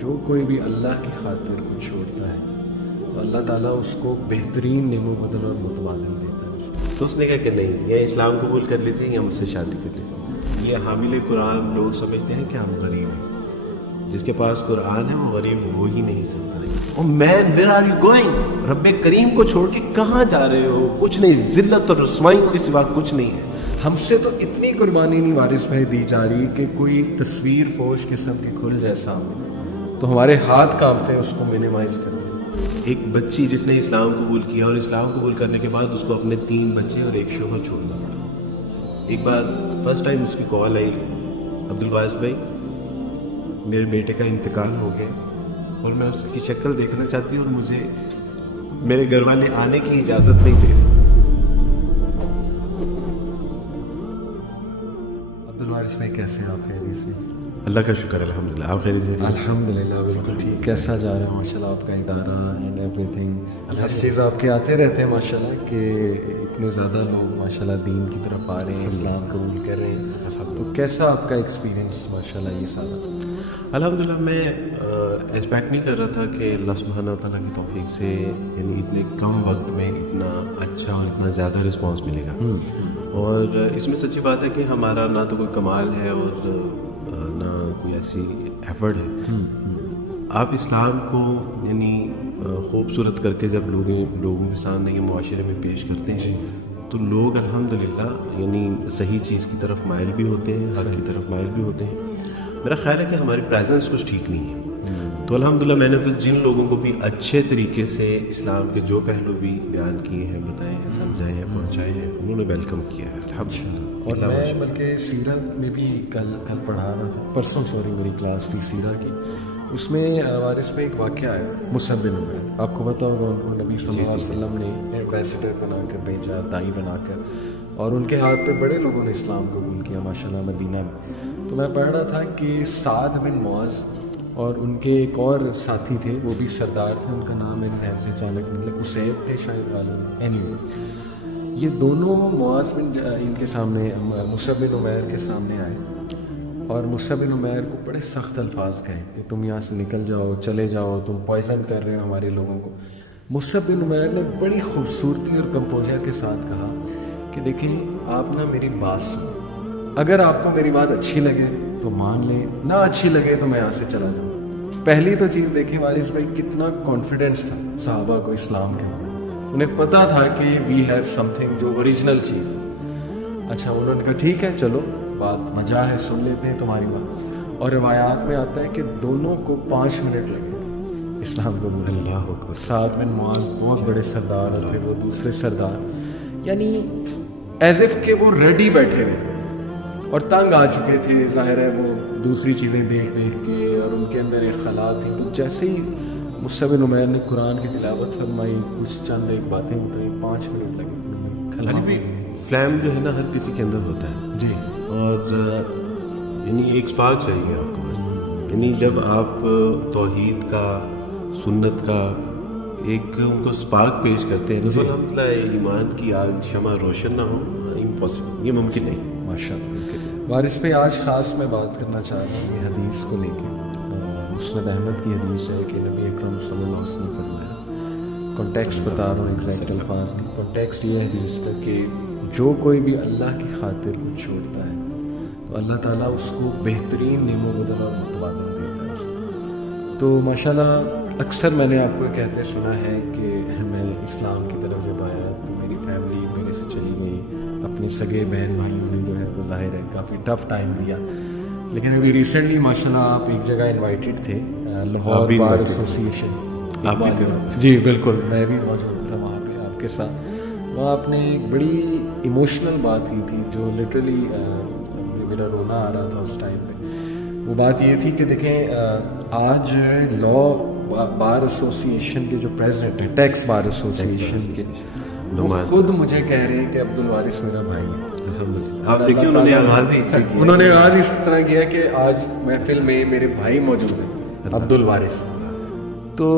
جو کوئی بھی اللہ کی خاطر کو چھوڑتا ہے تو اللہ تعالیٰ اس کو بہترین نعم و بدل اور متبادل دیتا ہے. تو اس نے کہا کہ نہیں، یا اسلام قبول کر لیتے ہیں یا مجھ سے شادی کر لیتے. یہ حامل قرآن لوگ سمجھتے ہیں کہ ہم غریب ہیں. جس کے پاس قرآن ہے وہ غریب ہو ہی نہیں سکتا. او مین ویئر آر یو گوئنگ؟ رب کریم کو چھوڑ کے کہاں جا رہے ہو؟ کچھ نہیں، ذلت اور رسوائی کے سوا کچھ نہیں ہے. ہم سے تو اتنی قربانی نہیں وارث بھائی دی جا رہی کہ کوئی تصویر فوش قسم کی کھل جیسا ہو تو ہمارے ہاتھ کانپتے ہیں اس کو منیمائز کرتے ہیں. ایک بچی جس نے اسلام قبول کیا اور اسلام قبول کرنے کے بعد اس کو اپنے 3 بچے اور 1 شوہر چھوڑنا پڑا. ایک بار فرسٹ ٹائم اس کی کال آئی، عبدالواس بھائی میرے بیٹے کا انتقال ہو گیا اور میں اس کی شکل دیکھنا چاہتی ہوں اور مجھے میرے گھر والے آنے کی اجازت نہیں دے رہے. عبدالوارث بھائی کیسے ہیں آپ؟ خیریت سے؟ اللہ کا شکر الحمدللہ. آپ خیریت سے؟ الحمدللہ بالکل ٹھیک. کیسا جا رہا ہے ماشاء اللہ آپ کا ادارہ اینڈ ایوری تھنگ؟ ہر چیز آپ کے آتے رہتے ہیں ماشاء اللہ کہ اتنے زیادہ لوگ ماشاء اللہ دین کی طرف آ رہے ہیں، اسلام قبول کر رہے ہیں. تو کیسا آپ کا ایکسپیرینس ماشاء اللہ یہ سارا؟ الحمدللہ میں ایکسپیکٹ نہیں کر رہا تھا کہ اللہ سبحانہ تعالیٰ کی توفیق سے یعنی اتنے کم وقت میں اتنا اچھا اور اتنا زیادہ رسپانس ملے گا. اور اس میں سچی بات ہے کہ ہمارا نہ تو کوئی کمال ہے اور نہ کوئی ایسی ایفرٹ ہے. آپ اسلام کو یعنی خوبصورت کر کے جب لوگوں کے سامنے یہ معاشرے میں پیش کرتے ہیں تو لوگ الحمدللہ یعنی صحیح چیز کی طرف مائل بھی ہوتے ہیں، حق کی طرف مائل بھی ہوتے ہیں. میرا خیال ہے کہ ہماری پریزنس کچھ ٹھیک نہیں ہے. تو الحمدللہ میں نے تو جن لوگوں کو بھی اچھے طریقے سے اسلام کے جو پہلو بھی بیان کیے ہیں، بتائے ہیں، سمجھائے ہیں، پہنچائے ہیں، انہوں نے ویلکم کیا ہے الحمدللہ. اور میں بلکہ سیرت میں بھی کل پڑھا رہا تھا، پرسوں میری کلاس تھی سیرت کی. اس میں وارث میں ایک واقعہ ہے مصعب بن عمیر. آپ کو پتا ہوگا ان کو نبی صلی اللہ علیہ وسلم نے ایمبیسیڈر بنا کر بھیجا، دائی بنا کر، اور ان کے ہاتھ پہ بڑے لوگوں نے اسلام قبول کیا ماشاءاللہ مدینہ میں. تو میں پڑھ رہا تھا کہ سعد بن معاذ اور ان کے ایک اور ساتھی تھے، وہ بھی سردار تھے، ان کا نام میرے ذہن سے اچانک نکلا، اسیب تھے شاید معلوم. اینیوے یہ دونوں معاذ بن ان کے سامنے مصعب بن عمیر کے سامنے آئے اور مصعب بن عمیر کو بڑے سخت الفاظ کہے کہ تم یہاں سے نکل جاؤ، چلے جاؤ، تم پوائزن کر رہے ہو ہمارے لوگوں کو. مصعب بن عمیر نے بڑی خوبصورتی اور کمپوزر کے ساتھ کہا کہ دیکھیں آپ نا میری بات سنو، اگر آپ کو میری بات اچھی لگے تو مان لیں، نہ اچھی لگے تو میں یہاں سے چلا جاؤں. پہلی تو چیز دیکھیں وارث بھائی کتنا کانفیڈنس تھا صحابہ کو اسلام کے بارے میں، انہیں پتہ تھا کہ وی ہیو سم تھنگ جو اوریجنل چیز ہے. اچھا انہوں نے کہا ٹھیک ہے چلو بات مزہ ہے، سن لیتے ہیں تمہاری بات. اور روایات میں آتا ہے کہ دونوں کو 5 منٹ لگے اسلام کو بولنے. اللہ اکبر. سعد بن معاذ بہت بڑے سردار اور پھر وہ دوسرے سردار، یعنی ایز اف کہ وہ ریڈی بیٹھے ہوئے تھے اور تنگ آ چکے تھے. ظاہر ہے وہ دوسری چیزیں دیکھ کے اور ان کے اندر ایک خیالات تھیں. تو جیسے ہی مصعب بن عمیر نے قرآن کی تلاوت فرمائی، کچھ چند ایک باتیں بتائی، 5 منٹ لگے. فلیم جو ہے نا ہر کسی کے اندر ہوتا ہے جی، اور یعنی ایک سپارک چاہیے آپ کو بس. یعنی جب آپ توحید کا، سنت کا ایک ان کو سپارک پیش کرتے ہیں تو الحمدللہ ایمان کی آگ شمع روشن نہ ہو، امپاسبل، یہ ممکن نہیں. ماشاء اللہ. وارث پہ آج خاص میں بات کرنا چاہ رہا ہوں یہ حدیث کو لے کے. مسند احمد کی حدیث ہے کہ نبی اکرم صلی اللہ علیہ وسلم فرمایا، کانٹیکسٹ بتا رہا ہوں ایگزیکٹ الفاظ نہیں، کانٹیکسٹ یہ ہے حدیث کا کہ جو کوئی بھی اللہ کی خاطر کو چھوڑتا ہے تو اللہ تعالیٰ اس کو بہترین نعم و بدل اور متبادل دیتا ہے اس کو. تو ماشاءاللہ اکثر میں نے آپ کو کہتے سنا ہے کہ میں اسلام کی طرف جب آیا تو میری فیملی میرے سے چلی گئی، اپنے سگے بہن بھائیوں نے جو ہے وہ ظاہر ہے کافی ٹف ٹائم دیا. لیکن ابھی ریسنٹلی ماشاءاللہ آپ ایک جگہ انوائٹیڈ تھے، لاہور بار ایسوسیشن. جی بالکل، میں بھی موجود تھا وہاں پہ آپ کے ساتھ. وہاں آپ نے ایک بڑی ایموشنل بات کی تھی جو لٹرلی میرا رونا آ رہا تھا اس ٹائم پہ. وہ بات یہ تھی کہ دیکھیں آج لا بار ایسوسیشن کے جو پریزیڈنٹ ہیں، ٹیکس بار ایسوسیشن کے، وہ خود مجھے کہہ رہے ہیں کہ عبدالوارث میرا بھائی ہے. آپ دیکھیں انہوں نے آغاز اس طرح کیا کہ آج محفل میں میرے بھائی موجود ہیں عبدالوارث. تو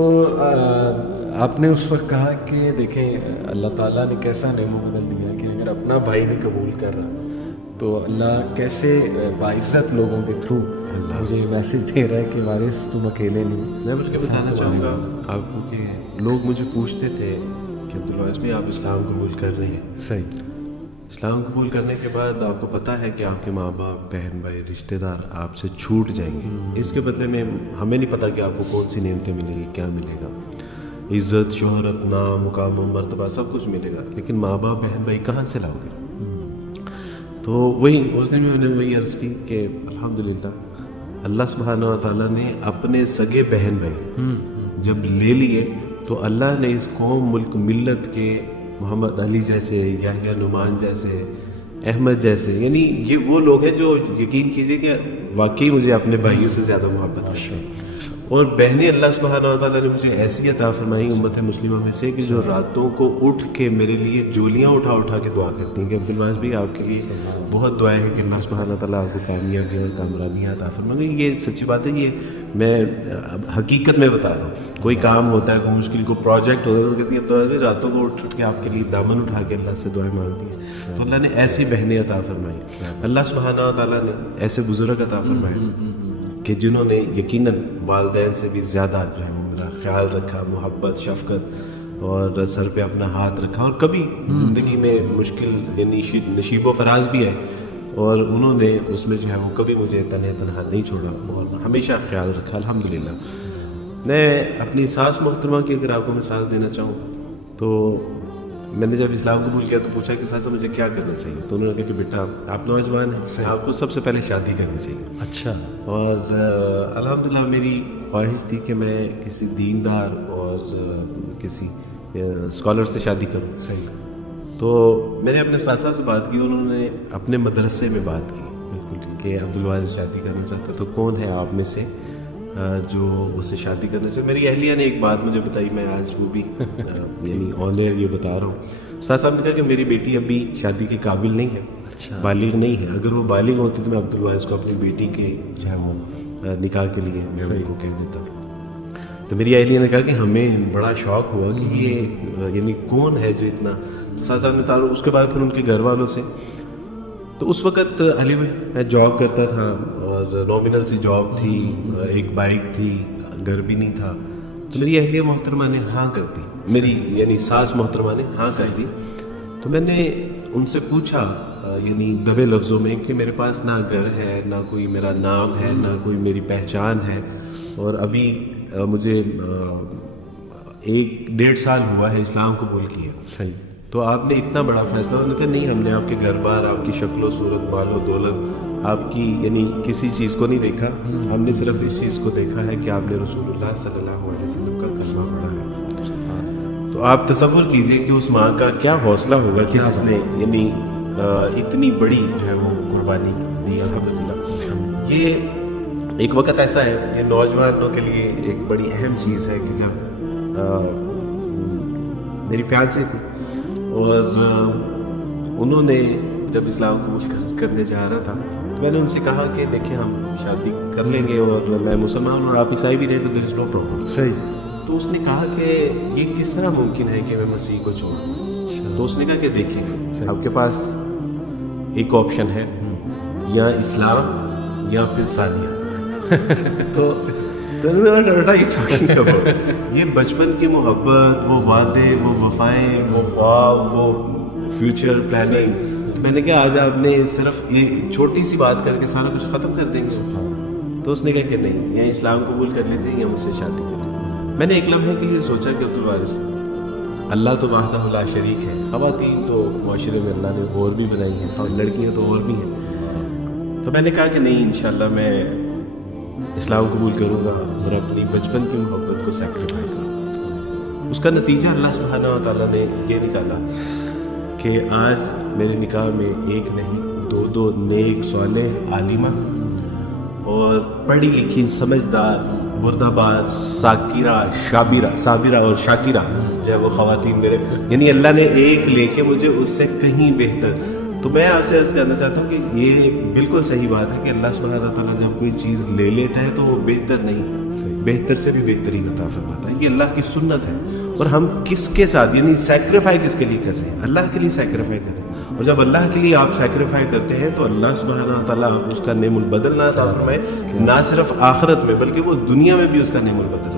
آپ نے اس وقت کہا کہ دیکھیں اللہ تعالیٰ نے کیسا نعم و بدل دیا کہ اگر اپنا بھائی نہیں قبول کر رہا تو اللہ کیسے باعزت لوگوں کے تھرو مجھے یہ میسج دے رہا ہے کہ وارث تم اکیلے نہیں. میں بلکہ بتانا چاہوں گا آپ کو کہ لوگ مجھے پوچھتے تھے کہ عبدالوارث بھی آپ اسلام قبول کر رہے ہیں. صحیح. اسلام قبول کرنے کے بعد آپ کو پتہ ہے کہ آپ کے ماں باپ بہن بھائی رشتہ دار آپ سے چھوٹ جائیں گے. اس کے بدلے میں ہمیں نہیں پتہ کہ آپ کو کون سی نعمتیں ملیں گی, کیا ملے گا. عزت, شہرت, نام, مقام و مرتبہ سب کچھ ملے گا, لیکن ماں باپ بہن بھائی کہاں سے لاؤ گے؟ تو وہی اس دن میں نے وہی عرض کی کہ الحمدللہ اللہ سبحانہ و تعالیٰ نے اپنے سگے بہن بھائی جب لے لیے تو اللہ نے اس قوم ملک ملت کے محمد علی جیسے, یحییٰ نعمان جیسے, احمد جیسے, یعنی یہ وہ لوگ ہیں جو یقین کیجئے کہ واقعی مجھے اپنے بھائیوں سے زیادہ محبت کرتے ہیں. اور بہنیں اللہ سبحانہ و تعالیٰ نے مجھے ایسی عطا فرمائی امت مسلمہ میں سے کہ جو راتوں کو اٹھ کے میرے لیے جولیاں اٹھا کے دعا کرتی ہیں کہ عبدالوارث بھی آپ کے لیے بہت دعائیں ہیں کہ اللہ سبحانہ و تعالیٰ آپ کو کامیابی اور کامرانیاں عطا فرمائے. یہ سچی بات ہے, یہ میں حقیقت میں بتا رہا ہوں. کوئی کام ہوتا ہے, کوئی مشکل, کوئی پروجیکٹ ہوتا ہے تو کہتی ہے عبدالوارث راتوں کو اٹھ کے آپ کے لیے دامن اٹھا کے اللہ سے دعائیں مانگتی ہیں. تو اللہ نے ایسی بہنیں عطا فرمائی. اللہ سبحانہ و تعالیٰ نے ایسے بزرگ عطا فرمائے کہ جنہوں نے یقیناً والدین سے بھی زیادہ جو ہے میرا خیال رکھا, محبت, شفقت اور سر پہ اپنا ہاتھ رکھا. اور کبھی زندگی میں مشکل یعنی نشیب و فراز بھی ہے اور انہوں نے اس میں جو ہے وہ کبھی مجھے تنہا نہیں چھوڑا اور ہمیشہ خیال رکھا الحمدللہ. میں اپنی ساس محترمہ کی اگر آپ کو مثال دینا چاہوں تو میں نے جب اسلام قبول کیا تو پوچھا کہ ساسا مجھے کیا کرنا چاہیے, تو انہوں نے کہا کہ بیٹا آپ نوجوان ہیں, آپ کو سب سے پہلے شادی کرنی چاہیے. اچھا. اور الحمدللہ میری خواہش تھی کہ میں کسی دیندار اور کسی اسکالر سے شادی کروں. صحیح. تو میں نے اپنے ساسا سے بات کی, انہوں نے اپنے مدرسے میں بات کی بالکل کہ عبدالوارث شادی کرنا چاہتا تو کون ہے آپ میں سے جو اس سے شادی کرنے سے. میری اہلیہ نے ایک بات مجھے بتائی, میں آج وہ بھی یعنی آنر یہ بتا رہا ہوں. ساسا نے کہا کہ میری بیٹی ابھی شادی کے قابل نہیں ہے, بالغ نہیں ہے. اگر وہ بالغ ہوتی تو میں عبدالوارث کو اپنی بیٹی کے جو ہے وہ نکاح کے لیے میں ان کو کہہ دیتا. تو میری اہلیہ نے کہا کہ ہمیں بڑا شوق ہوا کہ یہ یعنی کون ہے جو اتنا. ساسا نے تعلق اس کے بعد پھر ان کے گھر والوں سے. تو اس وقت علی میں جاب کرتا تھا اور نامنل سی جاب تھی, ایک بائک تھی, گھر بھی نہیں تھا. تو میری اہلیہ محترمہ نے ہاں کر دی, میری یعنی ساس محترمہ نے ہاں کر دی. تو میں نے ان سے پوچھا یعنی دبے لفظوں میں کہ میرے پاس نہ گھر ہے, نہ کوئی میرا نام ہے, نہ کوئی میری پہچان ہے, اور ابھی مجھے 1-1.5 سال ہوا ہے اسلام قبول کیے. صحیح. تو آپ نے اتنا بڑا فیصلہ, انہوں نے کہا نہیں, ہم نے آپ کے گھر بار, آپ کی شکل و صورت, مال و دولت, آپ کی یعنی کسی چیز کو نہیں دیکھا, ہم نے صرف اس چیز کو دیکھا ہے کہ آپ نے رسول اللہ صلی اللہ علیہ وسلم کا کلمہ پڑھا ہے. تو آپ تصور کیجئے کہ اس ماں کا کیا حوصلہ ہوگا کہ جس نے یعنی اتنی بڑی جو ہے وہ قربانی دی الحمدللہ. یہ ایک وقت ایسا ہے, یہ نوجوانوں کے لیے ایک بڑی اہم چیز ہے کہ جب میری فیانسی تھی اور انہوں نے جب اسلام قبول کرنے جا رہا تھا تو میں نے ان سے کہا کہ دیکھیں ہم شادی کر لیں گے اور میں مسلمان اور آپ عیسائی بھی رہے تو دیر از نو پرابلم. صحیح. تو اس نے کہا کہ یہ کس طرح ممکن ہے کہ میں مسیح کو چھوڑوں. تو اس نے کہا کہ دیکھیں آپ کے پاس ایک آپشن ہے, یا اسلام یا پھر ثانیہ. تو یہ بچپن کی محبت, وہ وعدے, وہ وفائیں, وہ خواب, وہ فیوچر پلاننگ. میں نے کہا آج آپ نے صرف یہ چھوٹی سی بات کر کے سارا کچھ ختم کر دیں گے. تو اس نے کہا کہ نہیں, یا اسلام قبول کر لیجیے یا مجھ سے شادی کر لیجیے. میں نے ایک لمحے کے لیے سوچا کہ عبدالوارث اللہ تو وحدہ لا شریک ہے, خواتین تو معاشرے میں اللہ نے اور بھی بنائی ہیں اور لڑکیاں تو اور بھی ہیں. تو میں نے کہا کہ نہیں, انشاءاللہ میں اسلام قبول کروں گا اور اپنی بچپن کی محبت کو سیکریفائی کروں گا. اس کا نتیجہ اللہ سبحانہ و تعالیٰ نے یہ نکالا کہ آج میرے نکاح میں 1 نہیں 2 نیک صالح عالمہ اور پڑھی لکھی سمجھدار بردہ بار ساکرہ صابرہ اور شاکرہ جو ہے وہ خواتین میرے, یعنی اللہ نے ایک لے کے مجھے اس سے کہیں بہتر. تو میں آپ سے عرض کرنا چاہتا ہوں کہ یہ بالکل صحیح بات ہے کہ اللہ سبحانہ تعالیٰ جب کوئی چیز لے لیتا ہے تو وہ بہتر نہیں, بہتر سے بھی بہترین عطا فرماتا ہے. یہ اللہ کی سنت ہے. اور ہم کس کے ساتھ یعنی سیکریفائی کس کے لیے کر رہے ہیں, اللہ کے لیے سیکریفائی کر رہے ہیں. اور اور جب اللہ کے لیے آپ سیکریفائی کرتے ہیں تو اللہ سبحانہ تعالیٰ اس کا نعم البدل نہ عطا فرمائے، نہ صرف آخرت میں بلکہ وہ دنیا میں بھی اس کا نعم البدل